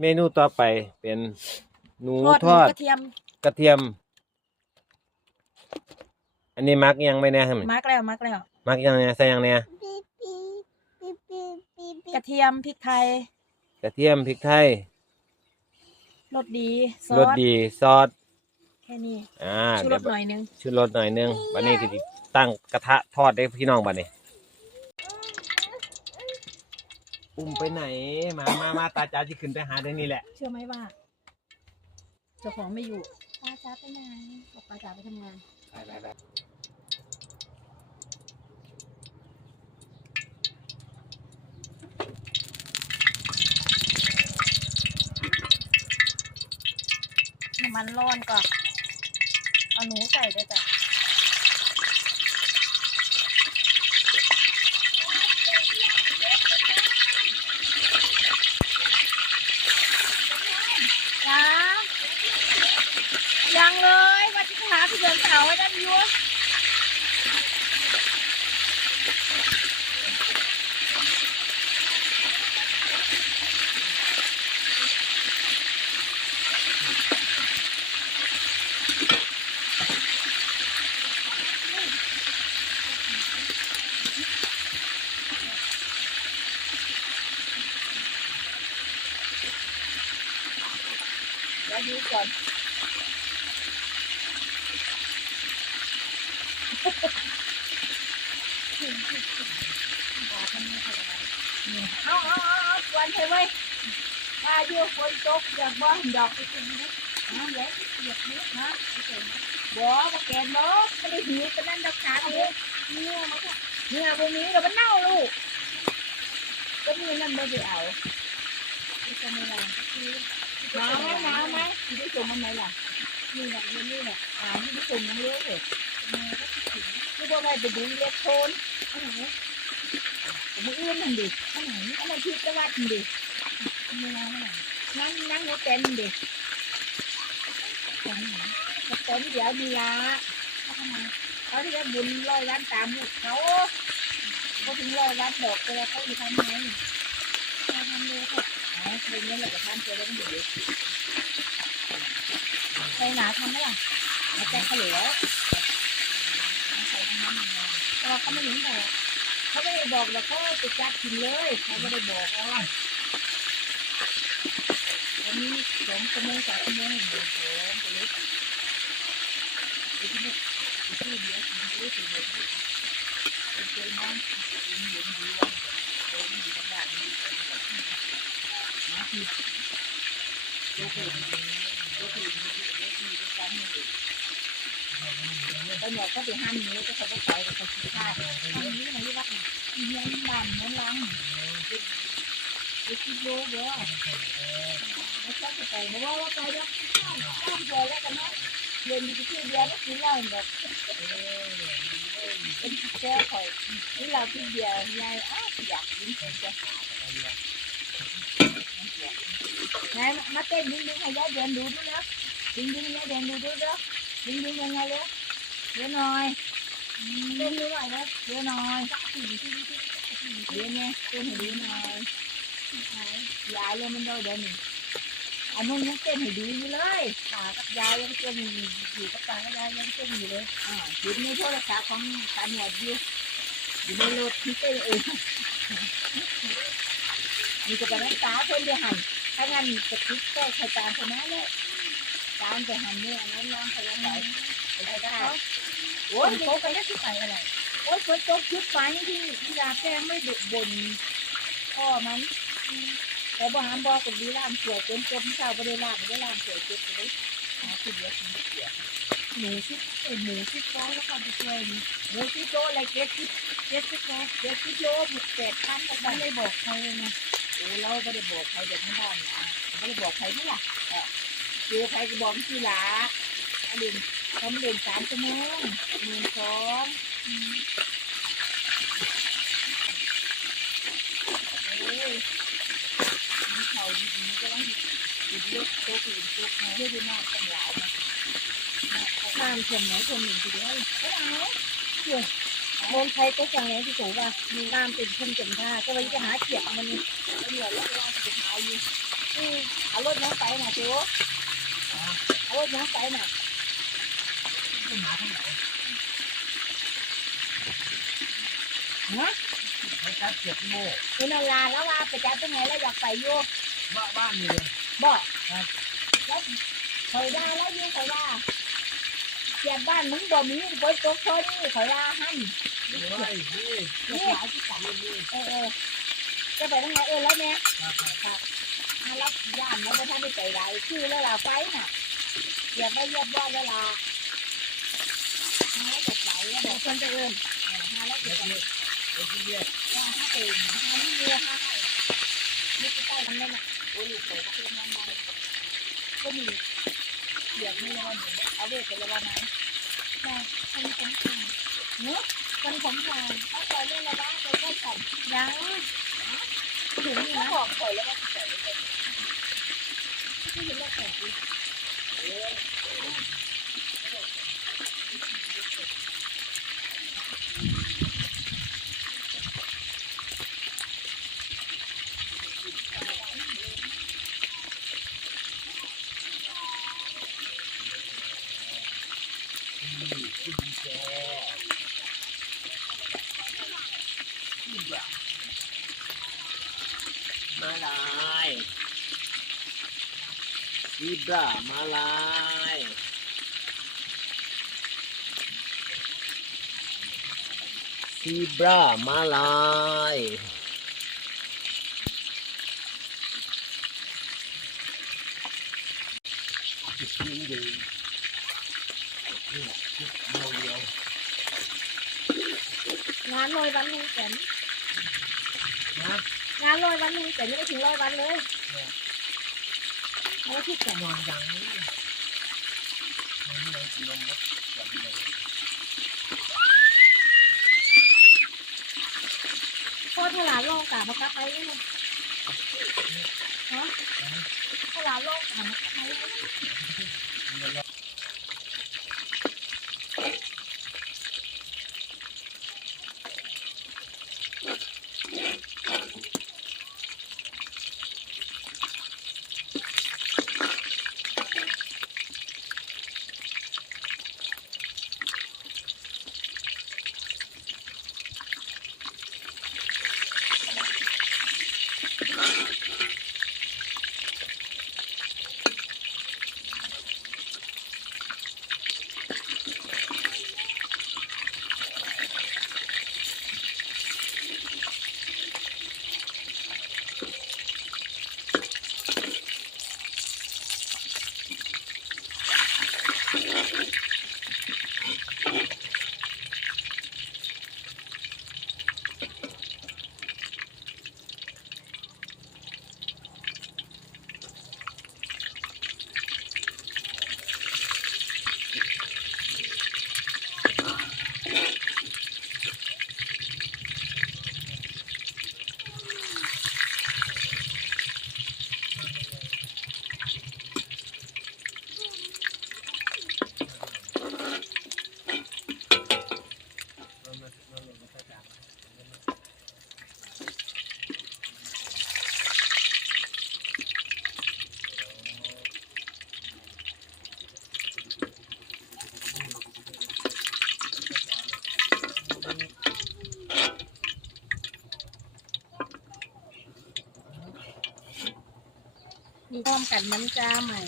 เมนูต่อไปเป็นหนูททออดดกระเทียม กระเทียม อันนี้มักยังไม่แน่ครับมักแล้วมักแล้วมักยังเนี่ยใส่ยังเนี่ยกระเทียมพริกไทย กระเทียมพริกไทยรสดีซอรสสดีซอสแค่นี้อ่าชูรเดี๋ยสวหน่อยนึงชูรสหน่อยนึงวันนี้ก็สิตั้งกระทะทอดได้พี่น้องบัดนี้ อุ้มไปไหน มามามาตาจ้าที่ขึ้นไปหาได้นี่แหละ เชื่อไหมว่าเจ้าของไม่อยู่ป้าจ๋าไปไหนบอกป้าจ๋าไปทำงาน ไปไปไปน้ำมันร้อนก่อนเอาหนูใส่ด้วยจ้ะจ้ายังเลยว่าจะหาที่เดินเขาไว้ด้านยัว ดูก่อนเอาเอาเอาเอาควันใช่ไหมมาอยู่คนตกอยากบ้านดอกไปกินนะเอาเดี๋ยวเหยียบนี้นะบ่มาแกนบ่ไม่ได้หิวกันนั่นดอกขาเลยเนื้อมาค่ะเนื้อพวกนี้เดี๋ยวมันเน่าลูกก็มีนั่นไม่ได้เอาไม่ใช่ไม่ หนาวไหมหนาวไหมที่ได้ส่งมันไหนล่ะนี่แหละนี่นี่แหละอ่านี่ได้ส่งมันเยอะเลยคือว่าอะไปดูเล็กโทนอันไหนมืออื่นนั่นดิอันไหนอันไหนที่ตะวัดนั่นดินั่งนั่งนั่งเต็นดิเต็นเดี๋ยวมีละเขาที่จะบุญลอยล้านตามเขาเขาถึงลอยล้านดอกไปแล้วเขาจะทำไงเขาทำเลยค่ะ เป็นนี่แหละทำเจอแล้วมันอยู่ใครหนาทำไหมล่ะมาแจ้งเขาเหลือใครทำมันแต่ว่าเขาไม่เห็นบอกเขาไม่ได้บอกแล้วเขาไปจับกินเลยเขาไม่ได้บอกว่าวันนี้สองชั่วโมงสามชั่วโมงหนึ่งสองไปเลยไปที่นี่ไปที่เดียวกินไปที่เดียวไปเจอน้องกินเย็นดีวัน เดินอนนี้นะที่โอเคโอเคมีกันอยู่ตอนนี้ก็ไปหั่นนี้ก็เขาก็ใส่กับเขาขี้ข้าวหั่นนี้มันเรียกว่าเลี้ยงบ้านเลี้ยงรังเด็กคิดโลเยอะไม่ใช่ไปเพราะว่าไปแล้วข้ามข้ามเลยแล้วกันนะ เรียนอยู่ที่เดียวก็กินเล้าแบบเป็นแก้ข่อยนี่เราที่เดียวยายอ้าวอยากกินจะนายมาเต้นดิ้งดิ้งให้ยายเดินดูด้วยนะดิ้งดิ้งยายเดินดูด้วยนะดิ้งดิ้งยังไงเลยเดี๋ยวหน่อยเต้นดูหน่อยนะเดี๋ยวหน่อยเดี๋ยวเนี่ยเต้นให้ดูหน่อยยายเลยมันโดนเดี๋ยวนี้อันนู้นยังเต้นให้ดูอยู่เลยตาายยังเต้นอยู่กับตากับยายยังเต้นอยู่เลยอ่าอยู่ในโทรศัพท์ของตาหนวดอยู่อยู่ในรถที่เต้นเองมีแต่กับน้ำตาเพิ่นเดียวหันถ้างั้นจะคิดแก้ไขตามคนนั้นเลยตามจะหันเนี่ยนั้นน้องเขาจะไหวไปได้โอ้ยเขาไปได้ที่ไหนอะไรโอ้ยฝนตกชุดไปที่ที่ดาแป้งไม่ดุบนพ่อมันแต่บ่หามบอกกับดีล่ามสวยเป็นจมเช้าบ่ได้ล่ามได้ล่ามสวยเจ็บเลย หาคือเดียวเดียวหมูชิดเอ้หมูชิดโตแล้วก็ไปช่วยหมูชิดโตอะไรเจ็ดชิดเจ็ดชิดโตเจ็ดชิดโลหมดแปดพันก็ไม่ได้บอกใครเลยนะโอ้เราไม่ได้บอกใครเด็กทั้งบ้านนะไม่ได้บอกใครนี่ล่ะเจอใครก็บอกที่ละอเรียนทำเรียนสามชั่วโมงหมื่นสองโอ้ยมีเขาดีๆก็ต้อง ดีๆลูกโตขึ้นโตขึ้นเยอะดีมากจังหวะนะน้ำท่วมไหนท่วมหนึ่งทีเดียวไม่เอาเกี่ยวมองใครก็จังเลยที่สูงว่ามีน้ำเป็นพุ่มเต็มท่าก็เลยจะหาเขียบมันเหนื่อยแล้วเราจะหาอยู่เอาถน้องไปน่ะจิ๋วเอารถน้องไปน่ะขึ้นมาทางไหนฮะมันจัดเจ็ดโมงคุณนาลาแล้วว่าไปจัดตรงไหนแล้วอยากไปอยู่บ้าบ้านนี่เลย บอกแล้วคอยว่าแล้วอยู่คอยว่าเสียบ้านมึงบ่มีบนโต๊ะโซนี่คอยว่าหั่นโอ้ยนี่นี่หลายที่สั่งเออเออจะไปตรงไหนเออแล้วเนี่ยครับครับถ้ารับย่านแล้วบ่ทันได้ใจใดคือแล้วล่ะไฟน่ะอย่าไปเยียบย่อนแล้วล่ะหาจะไปแล้วบอกคนจะเอิ้นเออหาแล้วจะเดี๋ยวไปที่เดี๋ยวที่เรียกว่าหาตื่นหานี่เรือหาให้นี่ก็ใกล้กันนั่นน่ะ โอ้ยโตก็เป็นน้ำมันก็มีเสียงนี่แล้วมันเอาเวทไปแล้วว่าไหนแต่คนสำคัญเนอะคนสำคัญเอาไปเรื่องละว่าไปก็สั่นยังถึงนี่นะบอกข่อยแล้วว่าใส่ไปที่เห็นแล้วแปลกดี มาลายซีบรามาลายซีบรามาลายจุดนี้ดีนี่จุดเดียวเดียวงานลอยวันหนึ่งแสนนะ งานลอยวันหนึ่งแต่ไม่ได้ถึงร้อยวันเลยเอาที่แก่นอนยังนี่มันไม่ได้กินนมมดแบบนี้เลยพอถลาโลกกะมาคับไปเลยฮะถลาโลกกะมาคับไปเลยมีพร้อ มกันมันจ้าใหม่